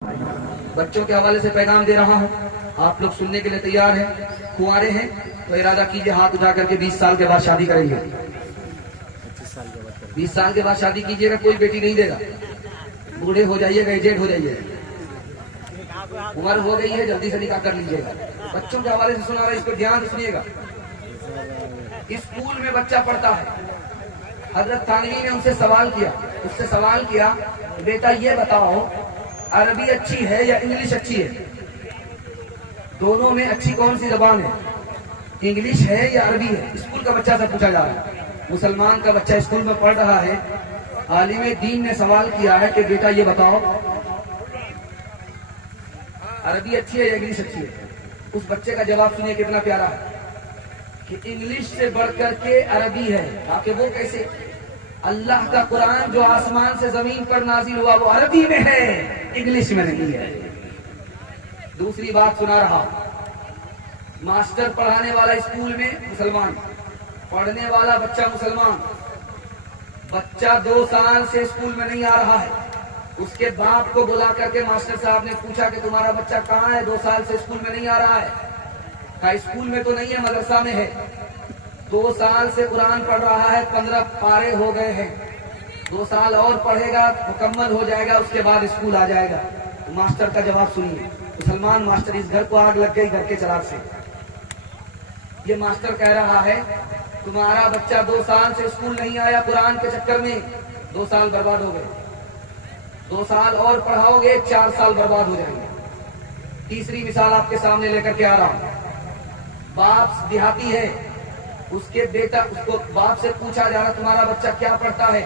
بچوں کے حوالے سے پیغام دے رہا ہوں، آپ لوگ سننے کے لیے تیار ہیں؟ کنوارے ہیں تو ارادہ کیجئے ہاتھ اٹھا کر کے 20 سال کے بعد شادی کریں گے۔ 20 سال کے بعد شادی کیجئے گا، کوئی بیٹی نہیں دے گا۔ بوڑھے ہو جائیے گا، ایجنٹ ہو جائیے گا، عمر ہو گئی ہے، جلدی سے نکاح کر لیجئے گا۔ بچوں کے حوالے سے سنا رہا ہے، اس کو دھیان سے سنیے گا۔ اسکول میں بچہ پڑھتا ہے، حضرت تھانوی نے ان سے سوال کیا بیٹا یہ بتاؤ عربی اچھی ہے یا انگلش اچھی ہے؟ دونوں میں اچھی کون سی زبان ہے؟ انگلش ہے یا عربی ہے؟ اسکول کا بچہ سے پوچھا جا رہا ہے، مسلمان کا بچہ اسکول میں پڑھ رہا ہے، عالم دین نے سوال کیا ہے کہ بیٹا یہ بتاؤ عربی اچھی ہے یا انگلش اچھی ہے؟ اس بچے کا جواب سنیے کتنا پیارا ہے کہ انگلش سے بڑھ کر کے عربی ہے۔ آپ وہ کیسے؟ اللہ کا قرآن جو آسمان سے زمین پر نازل ہوا وہ عربی میں ہے، انگلش میں نہیں ہے۔ دوسری بات سنا رہا، ماسٹر پڑھانے والا اسکول میں مسلمان، پڑھنے والا بچہ مسلمان، بچہ 2 سال سے اسکول میں نہیں آ رہا ہے، اس کے باپ کو بلا کر کے ماسٹر صاحب نے پوچھا کہ تمہارا بچہ کہاں ہے، 2 سال سے اسکول میں نہیں آ رہا ہے؟ کہا اسکول میں تو نہیں ہے، مدرسہ میں ہے۔ 2 سال سے قرآن پڑھ رہا ہے، 15 پارے ہو گئے ہیں، 2 سال اور پڑھے گا مکمل ہو جائے گا، اس کے بعد اسکول آ جائے گا۔ تو ماسٹر کا جواب سنیے، مسلمان ماسٹر، اس گھر کو آگ لگ گئی گھر کے چراغ سے۔ یہ ماسٹر کہہ رہا ہے تمہارا بچہ 2 سال سے اسکول نہیں آیا، قرآن کے چکر میں 2 سال برباد ہو گئے، 2 سال اور پڑھاؤ گے 4 سال برباد ہو جائیں گے۔ تیسری مثال آپ کے سامنے لے کر کے آ رہا ہوں، باپ دیہاتی ہے، اس کو باپ سے پوچھا جا رہا تمہارا بچہ کیا پڑھتا ہے؟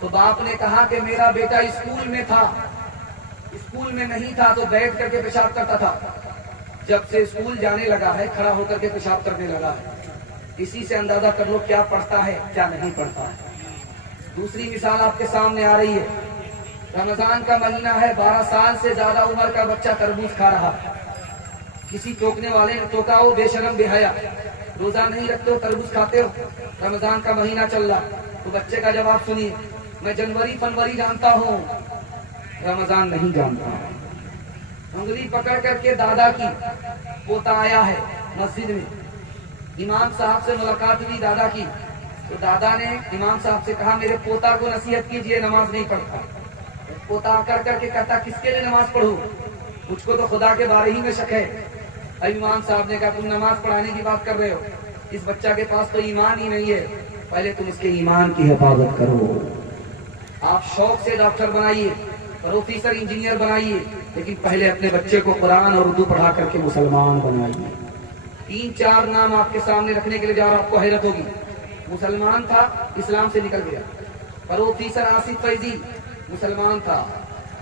تو باپ نے کہا کہ میرا بیٹا اسکول میں تھا، اسکول میں نہیں تھا تو بیٹھ کر کے پیشاب کرتا تھا، جب سے اسکول جانے لگا ہے کھڑا ہو کر کے پیشاب کرنے لگا ہے۔ اسی سے اندازہ کر لو کیا پڑھتا ہے کیا نہیں پڑھتا ہے۔ دوسری مثال آپ کے سامنے آ رہی ہے، رمضان کا مہینہ ہے، 12 سال سے زیادہ عمر کا بچہ تربوز کھا رہا ہے، کسی ٹوکنے والے نے ٹوکا ہو، بے شرم بے حیا، روزہ نہیں رکھتے ہو تربوز کھاتے ہو، رمضان کا مہینہ چل رہا، تو بچے کا جواب سنیے، میں جنوری فروری جانتا ہوں، رمضان نہیں جانتا۔ انگلی پکڑ کر کے دادا کی، پوتا آیا ہے مسجد میں، امام صاحب سے ملاقات ہوئی دادا کی، تو دادا نے امام صاحب سے کہا میرے پوتا کو نصیحت کیجئے نماز نہیں پڑھتا۔ پوتا کر کر کے کہتا کس کے لیے نماز پڑھوں، مجھ کو تو خدا کے بارے ہی میں شک ہے۔ امام صاحب نے کہا تم نماز پڑھانے کی بات کر رہے ہو، اس بچہ کے پاس تو ایمان ہی نہیں ہے، پہلے تم اس کے ایمان کی حفاظت کرو۔ آپ شوق سے ڈاکٹر بنائیے، پروفیسر انجینئر بنائیے، لیکن پہلے اپنے بچے کو قرآن اور اردو پڑھا کر کے مسلمان بنائیے۔ 3-4 نام آپ کے سامنے رکھنے کے لیے جا رہا ہوں، آپ کو حیرت ہوگی۔ مسلمان تھا، اسلام سے نکل گیا۔ پروفیسر آصف فیضی مسلمان تھا،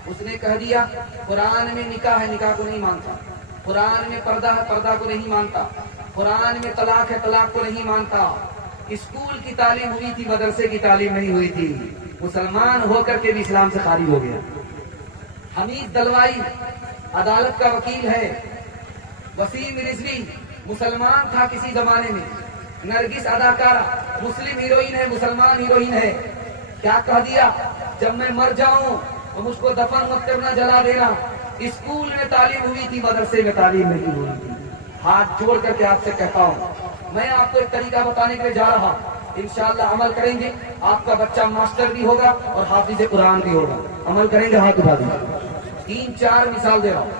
اس نے کہہ دیا قرآن میں نکاح ہے، نکاح کو نہیں مانتا، قرآن میں پردہ ہے، پردہ کو نہیں مانتا، قرآن میں طلاق ہے، طلاق کو نہیں مانتا۔ اسکول کی تعلیم ہوئی تھی، مدرسے کی تعلیم نہیں ہوئی تھی، مسلمان ہو کر کے بھی اسلام سے خارج ہو گیا۔ حمید دلوائی عدالت کا وکیل ہے۔ وسیم رضوی مسلمان تھا کسی زمانے میں۔ نرگس اداکارہ مسلم ہیروئن ہے، مسلمان ہیروئن ہے، کیا کہہ دیا جب میں مر جاؤں تو مجھ کو دفن مت کرنا، جلا دینا۔ اسکول میں تعلیم ہوئی تھی، مدرسے میں تعلیم نہیں ہوئی تھی۔ ہاتھ جوڑ کر کے آپ سے کہتا ہوں، میں آپ کو ایک طریقہ بتانے کے لیے جا رہا ہوں، انشاءاللہ عمل کریں گے، آپ کا بچہ ماسٹر بھی ہوگا اور حافظ قرآن بھی ہوگا۔ عمل کریں گے، ہاتھ اٹھا دیں۔ 3-4 مثال دے رہا ہوں۔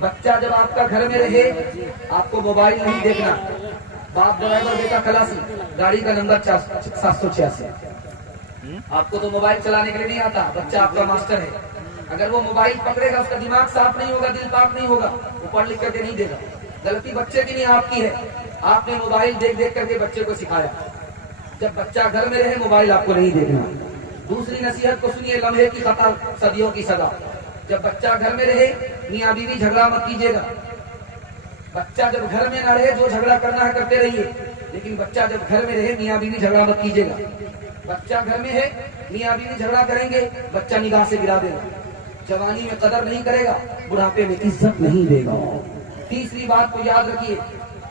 بچہ جب آپ کا گھر میں رہے، آپ کو موبائل نہیں دیکھنا، باپ ڈرائیور بیٹا خلاصی، گاڑی کا نمبر 786، آپ کو تو موبائل چلانے کے لیے نہیں آتا، بچہ آپ کا ماسٹر ہے، اگر وہ موبائل پکڑے گا اس کا دماغ صاف نہیں ہوگا، دل پاک نہیں ہوگا، وہ پڑھ لکھ کر کے نہیں دے گا۔ غلطی بچے کی نہیں آپ کی ہے، آپ نے موبائل دیکھ دیکھ کر کے بچے کو سکھایا۔ جب بچہ گھر میں رہے موبائل آپ کو نہیں دیکھنا۔ دوسری نصیحت کو سنیے، لمحے کی خطا صدیوں کی سزا۔ جب بچہ گھر میں رہے میاں بیوی جھگڑا مت کیجیے گا۔ بچہ جب گھر میں نہ رہے جو جھگڑا کرنا ہے کرتے رہیے، لیکن بچہ جب گھر میں رہے میاں بیوی جھگڑا مت کیجیے گا۔ بچہ گھر میں ہے، میاں بیوی جھگڑا کریں گے، بچہ نگاہ سے گرا دے گا، جوانی میں قدر نہیں کرے گا، بڑھاپے میں عزت نہیں دے گا۔ تیسری بات کو یاد رکھیے،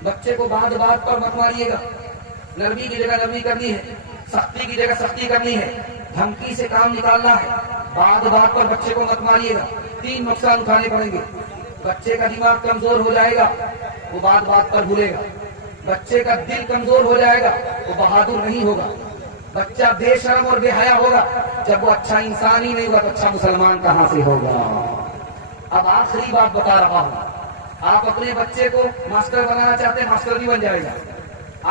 بچے کو بات بات پر مت ماریے گا، نرمی کی جگہ نرمی کرنی ہے، سختی کی جگہ سختی کرنی ہے، دھمکی سے کام نکالنا ہے، بات بات پر بچے کو مت ماریے گا۔ 3 نقصان اٹھانے پڑیں گے. بچے کا دماغ کمزور ہو جائے گا, وہ بات بات پر بھولے گا. بچے کا دل کمزور ہو جائے گا, وہ بہادر نہیں ہوگا. بچہ بے شرم اور بے حیا ہوگا. جب وہ اچھا انسان ہی نہیں ہوگا تو اچھا مسلمان کہاں سے ہوگا. اب آخری بات بتا رہا ہوں, آپ اپنے بچے کو ماسٹر بنانا چاہتے ہیں, ماسٹر بھی بن جائے گا.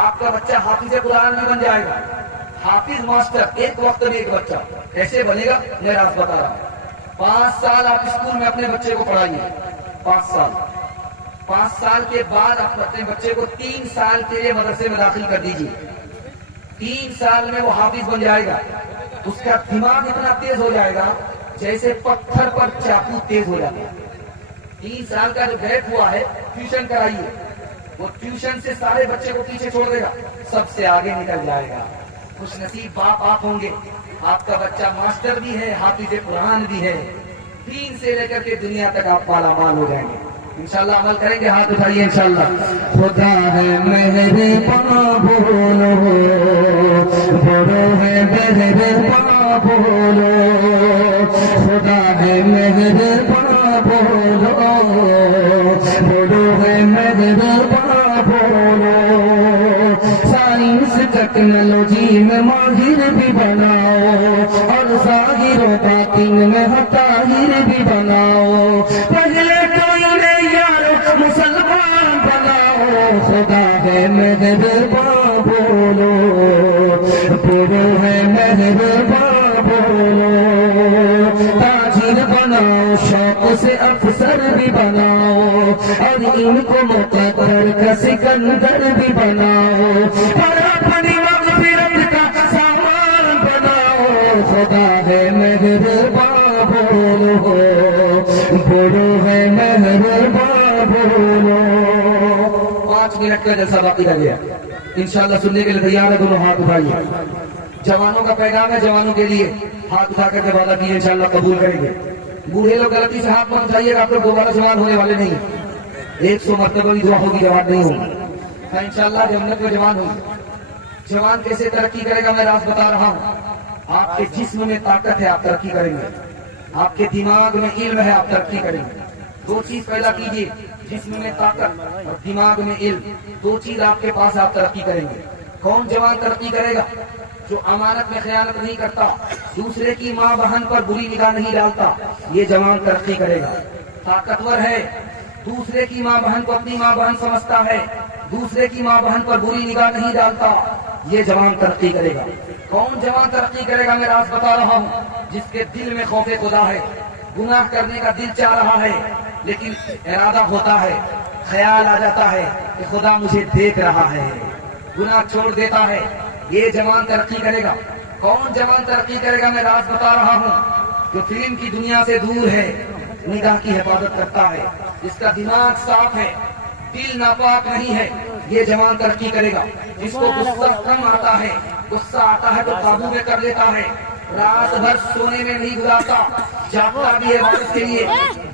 آپ کا بچہ حافظ قرآن بھی بن جائے گا. حافظ ماسٹر ایک وقت میں ایک بچہ کیسے بنے گا, میں راز بتا رہا ہوں. 5 سال آپ اسکول میں اپنے بچے کو پڑھائیے, 5 سال کے بعد آپ اپنے بچے کو 3 سال کے لیے مدرسے میں داخل کر دیجیے. 3 سال میں وہ حافظ بن جائے گا. اس کا دماغ اتنا تیز ہو جائے گا جیسے پتھر پر چاقو تیز ہو جاتا ہے. 3 سال کا جو گیپ ہوا ہے, ٹیوشن کرائیے. وہ ٹیوشن سے سارے بچے کو پیچھے چھوڑ دے گا, سب سے آگے نکل جائے گا. خوش نصیب باپ آپ ہوں گے, آپ کا بچہ ماسٹر بھی ہے, حافظ قرآن بھی ہے. 3 سے لے کر کے دنیا تک آپ مالا مال ہو جائیں گے. انشاءاللہ عمل کریں گے, ہاتھ اٹھائیے انشاءاللہ. خدا ہے مہرباں بولو, بڑو ہے مہرباں بولو. خدا ہے مہرباں بولو, بڑو ہے مہرباں بولو. سائنس ٹیکنالوجی میں ماہر بھی بناؤ, اور ظاہر و باطن میں طاہر بھی بناؤ. پہلے مسلمان بناؤ. خدا ہے مہرباں بولو, بولو ہے مہرباں بولو. تاجر بناؤ, شوق سے افسر بھی بناؤ, اور ان کو مقدر کا سکندر بھی بناؤ. اور اپنی مغفرت کا سامان بناؤ. خدا ہے مہرباں بولو, بولو ہے مہرباں بولو. 5 منٹ کا جلسہ باقی رہ گیا, انشاءاللہ سننے کے لیے تیار ہے. دونوں ہاتھ اٹھائیے. جوانوں کا پیغام ہے, جوانوں کے لیے ہاتھ اٹھا کر کے وعدہ کیے انشاءاللہ قبول کریں گے. بوڑھے لوگ غلطی سے ہاتھ مت اٹھائیے گا, آپ لوگ دوبارہ جوان ہونے والے نہیں. 100 مرتبہ بھی دعا ہوگی, جوان نہیں ہوگی. انشاءاللہ جنت میں جوان ہوگی. جوان کیسے ترقی کرے گا, میں راز بتا رہا ہوں. آپ کے جسم میں طاقت ہے, آپ ترقی کریں گے. آپ کے دماغ میں علم ہے, آپ ترقی کریں گے. 2 چیز پیدا کیجیے, جسم میں طاقت اور دماغ میں علم. 2 چیز آپ کے پاس, آپ ترقی کریں گے. کون جوان ترقی کرے گا؟ جو امانت میں خیانت نہیں کرتا, دوسرے کی ماں بہن پر بری نگاہ نہیں ڈالتا, یہ جوان ترقی کرے گا. طاقتور ہے, دوسرے کی ماں بہن کو اپنی ماں بہن سمجھتا ہے, دوسرے کی ماں بہن پر بری نگاہ نہیں ڈالتا, یہ جوان ترقی کرے گا. کون جوان ترقی کرے گا, میں راز بتا رہا ہوں. جس کے دل میں خوف خدا ہے, گناہ کرنے کا دل چاہ رہا ہے, لیکن ارادہ ہوتا ہے, خیال آ جاتا ہے کہ خدا مجھے دیکھ رہا ہے, گناہ چھوڑ دیتا ہے, یہ جوان ترقی کرے گا. کون جوان ترقی کرے گا, میں راز بتا رہا ہوں. جو فلم کی دنیا سے دور ہے, نگاہ کی حفاظت کرتا ہے, جس کا دماغ صاف ہے, دل ناپاک نہیں ہے, یہ جوان ترقی کرے گا. جس کو غصہ کم آتا ہے, غصہ آتا ہے تو قابو میں کر لیتا ہے, رات بھر سونے میں نہیں گزارتا, جاگتا بھی ہے عبادت کے لیے,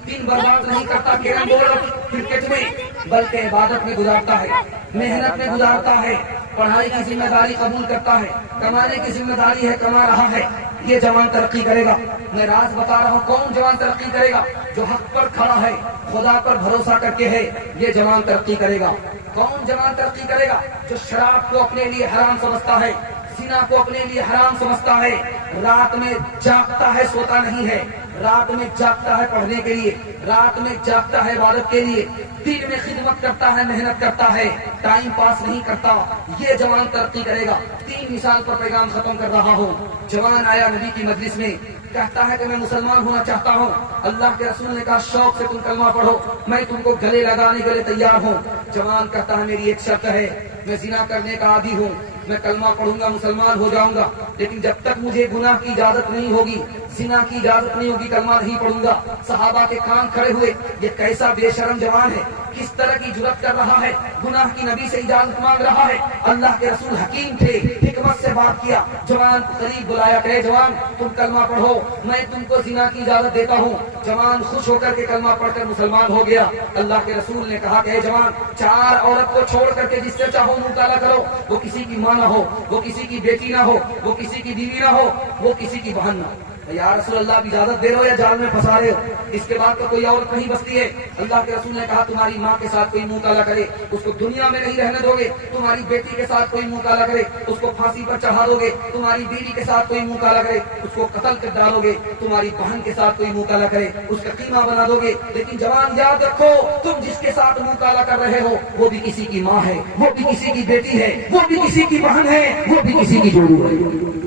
دن برباد نہیں کرتا کیرم بورڈ اور کرکٹ میں, بلکہ عبادت میں گزارتا ہے, محنت میں گزارتا ہے, پڑھائی کی ذمہ داری قبول کرتا ہے, کمانے کی ذمہ داری ہے, کما رہا ہے, یہ جوان ترقی کرے گا. میں راز بتا رہا ہوں. کون جوان ترقی کرے گا؟ جو حق پر کھڑا ہے, خدا پر بھروسہ کر کے ہے, یہ جوان ترقی کرے گا. کون جوان ترقی کرے گا؟ جو شراب کو اپنے لیے حرام سمجھتا ہے, زنا کو اپنے لیے حرام سمجھتا ہے, رات میں جاگتا ہے, سوتا نہیں ہے, رات میں جاگتا ہے پڑھنے کے لیے, رات میں جاگتا ہے عبادت کے لیے, دن میں خدمت کرتا ہے, محنت کرتا ہے, ٹائم پاس نہیں کرتا, یہ جوان ترقی کرے گا. 3 مثال پر پیغام ختم کر رہا ہوں. جوان آیا نبی کی مجلس میں, کہتا ہے کہ میں مسلمان ہونا چاہتا ہوں. اللہ کے رسول نے کہا شوق سے تم کلمہ پڑھو, میں تم کو گلے لگانے کے لیے تیار ہوں. جوان کہتا ہے میری ایک شرط ہے, میں زنا کرنے کا عادی ہوں, میں کلمہ پڑھوں گا, مسلمان ہو جاؤں گا, لیکن جب تک مجھے گناہ کی اجازت نہیں ہوگی, زنا کی اجازت نہیں ہوگی, کلمہ نہیں پڑھوں گا. صحابہ کے کان کھڑے ہوئے, یہ کیسا بے شرم جوان ہے, کس طرح کی جرات کر رہا ہے, گناہ کی نبی سے اجازت مانگ رہا ہے. اللہ کے رسول حکیم تھے, حکمت سے بات کیا, جوان قریب بلایا کہ جوان تم کلمہ پڑھو, میں تم کو زنا کی اجازت دیتا ہوں. جوان خوش ہو کر کے کلمہ پڑھ کر مسلمان ہو گیا. اللہ کے رسول نے کہا کہ جوان 4 عورت کو چھوڑ کر کے جس سے چاہو مطالعہ کرو, وہ کسی کی ماں نہ ہو, وہ کسی کی بیٹی نہ ہو, وہ کسی کی بیوی نہ ہو, وہ کسی کی بہن نہ ہو. یا رسول اللہ اب اجازت دے رہے ہو یا جال میں پھنسا رہے ہو؟ اس کے بعد تو کوئی اور کہیں بستی ہے؟ اللہ کے رسول نے کہا تمہاری ماں کے ساتھ کوئی منہ کالا کرے اس کو دنیا میں نہیں رہنے دو گے، تمہاری بیٹی کے ساتھ کوئی منہ کالا کرے اس کو پھانسی پر چڑھا دو گے، تمہاری بیوی کے ساتھ کوئی منہ کالا کرے اس کو قتل کر ڈالو گے، تمہاری بہن کے ساتھ کوئی منہ کالا کرے اس کا قیمہ بنا دو گے۔ لیکن جوان یاد رکھو، تم جس کے ساتھ منہ کالا کر رہے ہو وہ بھی کسی کی ماں ہے، وہ بھی کسی کی بیٹی ہے، وہ بھی کسی کی بہن ہے، وہ بھی کسی کی جوڑو ہے۔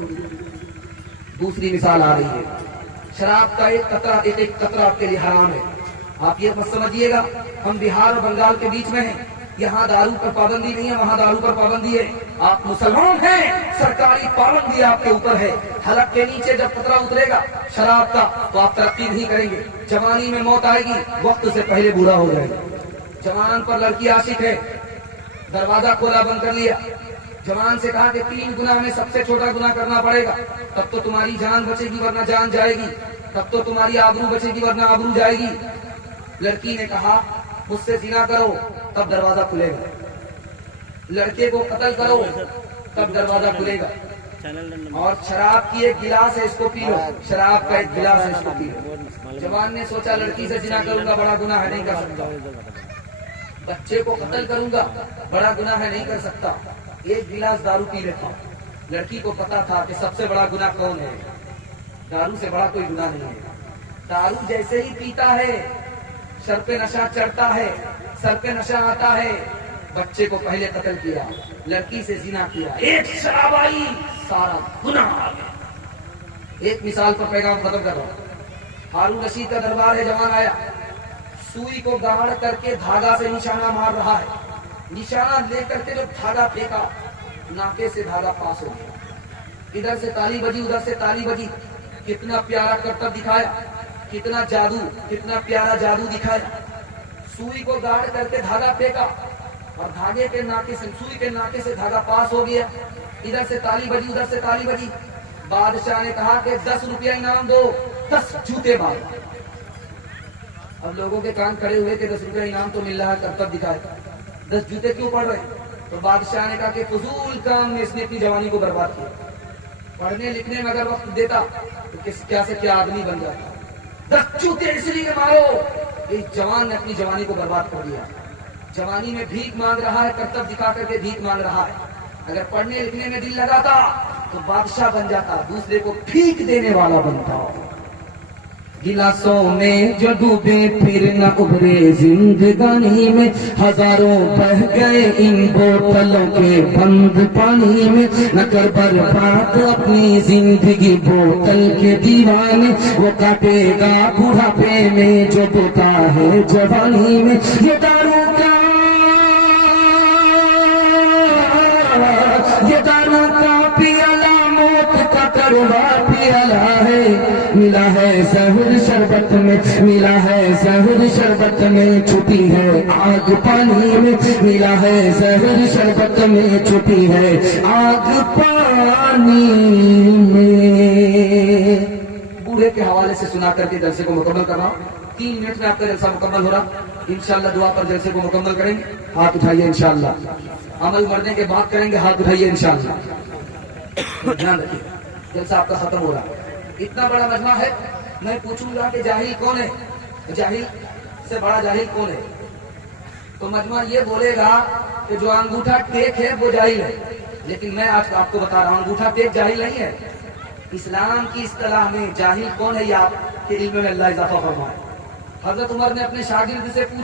دوسری مثال آ رہی ہے، شراب کا ایک قطرہ آپ کے لیے حرام ہے۔ آپ یہ مت سمجھیے گا ہم بہار اور بنگال کے بیچ میں ہیں، یہاں دارو پر پابندی نہیں ہے، وہاں دارو پر پابندی ہے۔ آپ مسلمان ہیں، سرکاری پابندی آپ کے اوپر ہے۔ حلق کے نیچے جب قطرہ اترے گا شراب کا تو آپ ترقی نہیں کریں گے، جوانی میں موت آئے گی، وقت سے پہلے بوڑھا ہو جائے گا۔ جوان پر لڑکی عاشق ہے، دروازہ کھولا بند کر لیا، جوان سے کہا کہ 3 گناہ میں سب سے چھوٹا گناہ کرنا پڑے گا، تب تو تمہاری جان بچے گی ورنہ جان جائے گی، تب تو تمہاری آبرو بچے گی ورنہ آبرو جائے گی۔ لڑکی نے کہا مجھ سے زنا کرو تب دروازہ کھلے گا، لڑکے کو قتل کرو تب دروازہ کھلے گا، اور شراب کی ایک گلاس ہے اس کو پی لو، شراب کا ایک گلاس ہے اس کو پی لو۔ جوان نے سوچا لڑکی سے زنا کروں گا بڑا گناہ ہے، نہیں کر سکتا، بچے کو قتل کروں گا بڑا گناہ ہے، نہیں کر سکتا، ایک گلاس دارو پی لیتا ہوں۔ لڑکی کو پتا تھا کہ سب سے بڑا گناہ کون ہے، دارو سے بڑا کوئی گناہ نہیں ہے۔ دارو جیسے ہی پیتا ہے سر پہ نشہ چڑھتا ہے، سر پہ نشہ آتا ہے، بچے کو پہلے قتل کیا، لڑکی سے زنا کیا، ایک شراب آئی سارا گناہ آ گیا۔ ایک مثال پر پیغام ختم کر رہا ہوں۔ ہارون رشید کا دربار ہے، جوان آیا، سوئی کو گاڑ کر کے دھاگا سے نشانہ مار رہا ہے، نشانہ لے کر کے جو دھاگا پھینکا ناکے سے دھاگا پاس ہو گیا، ادھر سے تالی بجی ادھر سے تالی بجی، کتنا پیارا کرتب دکھایا، کتنا جادو، کتنا پیارا جادو دکھایا۔ سوئی کو گاڑ کر کے دھاگا پھینکا اور دھاگے کے ناکے سے، سوئی کے ناکے سے دھاگا پاس ہو گیا، ادھر سے تالی بجی ادھر سے تالی بجی۔ بادشاہ نے کہا کہ 10 روپیہ انعام دو، 10 جوتے مار۔ اب لوگوں کے کان کھڑے ہوئے کہ 10 روپیہ انعام تو مل رہا ہے، کرتب دکھائے، 10 جوتے کیوں پڑ رہے؟ تو بادشاہ نے کہا کہ فضول کام میں اس نے اپنی جوانی کو برباد کیا، پڑھنے لکھنے میں اگر وقت دیتا تو کیا سے کیا آدمی بن جاتا۔ 10 جوتے اس لیے مارو، اس جوان نے اپنی جوانی کو برباد کر دیا، جوانی میں بھیک مانگ رہا ہے، کرتب دکھا کر کے بھیک مانگ رہا ہے۔ اگر پڑھنے لکھنے میں دل لگاتا تو بادشاہ بن جاتا، دوسرے کو بھیک دینے والا بنتا۔ گلاسوں میں جو ڈوبے پھر نہ ابھرے زندگانی میں، ہزاروں بہ گئے ان بوتلوں کے بند پانی میں، نہ کر برباد اپنی زندگی بوتل کے دیوانے، وہ کاٹے گا بڑھاپے میں جو بوتا ہے جوانی میں۔ یہ دارو کا پیالہ موت کا کڑوا پیالہ ہے، ملا ہے زہر شربت میں، ملا ہے زہر شربت میں، چھپی ہے آگ پانی میں، ملا ہے زہر شربت میں، چھپی ہے آگ پانی میں۔ بوڑھے کے حوالے سے سنا کر کے جلسے کو مکمل کر رہا ہوں، 3 منٹ میں آپ کا جلسہ مکمل ہو رہا، انشاءاللہ دعا پر جلسے کو مکمل کریں گے۔ ہاتھ اٹھائیے انشاءاللہ، عمل مرنے کے بعد کریں گے، ہاتھ اٹھائیے انشاءاللہ۔ دھیان رکھیے جلسہ آپ کا ختم ہو رہا، اتنا بڑا مجمع ہے، میں پوچھوں گا کہ جاہل کون ہے، جاہل سے بڑا جاہل کون ہے، تو مجمع یہ بولے گا کہ جو انگوٹھا ٹیک ہے وہ جاہل ہے۔ لیکن میں آج آپ کو بتا رہا ہوں انگوٹھا ٹیک جاہل نہیں ہے، اسلام کی اصطلاح میں جاہل کون ہے یہ آپ کے علم میں اللہ اضافہ فرمائے۔ حضرت عمر نے اپنے شاگرد سے پوچھا